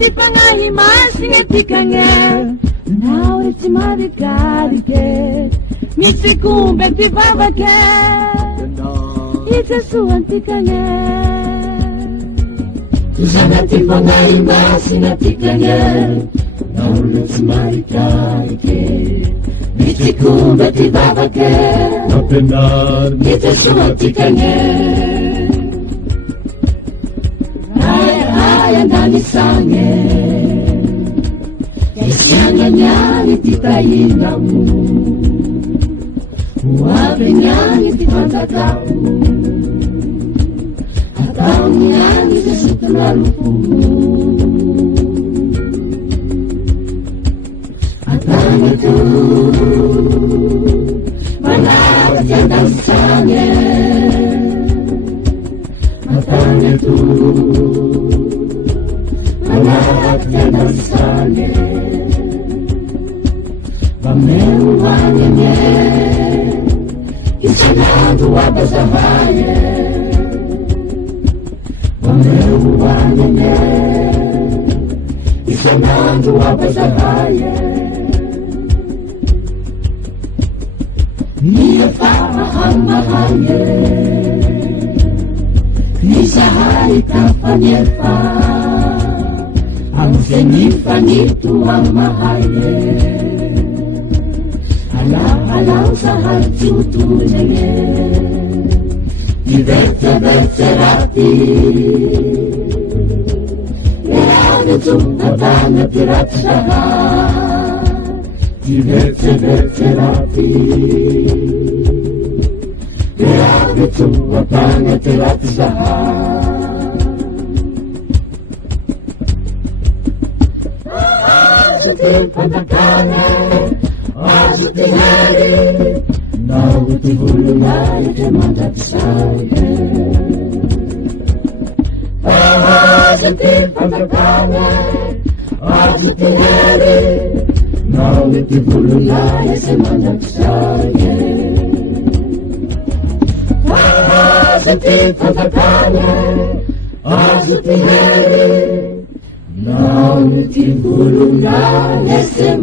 ty fagnahy masiny tykagny nao re tsy marikarike misy kombe ty vavake itsasoany tykagny zana ty fagnahy masiny tykagny nao re tsy marikarike misy kombe ty vavake itsasoany tykagny andanisange isiananyany ty tahinamo hoavenyany ty fanjakao ataonyany ty sotonarofo atagneto manavaty andanisange atagneto manavatyandasane vameoanyne isanandro abazahaye vameoanyne isanandro abazahaye miefamahamahaye nisahay kafanefa amsenyifanito amahaye alahalau sahay tutunenge ivetsevetserati leanetu atana tiratsaha ivetsevetserati leanetu atana tiratsaha Pandakana, azo ty hary, nao ty volonay ty mandapisaye. Azo ty pandakana, azo ty hary, nao ty volonay ty mandapisaye. Azo ty pandakana, azo ty hary, now with you, Guru, now let's say,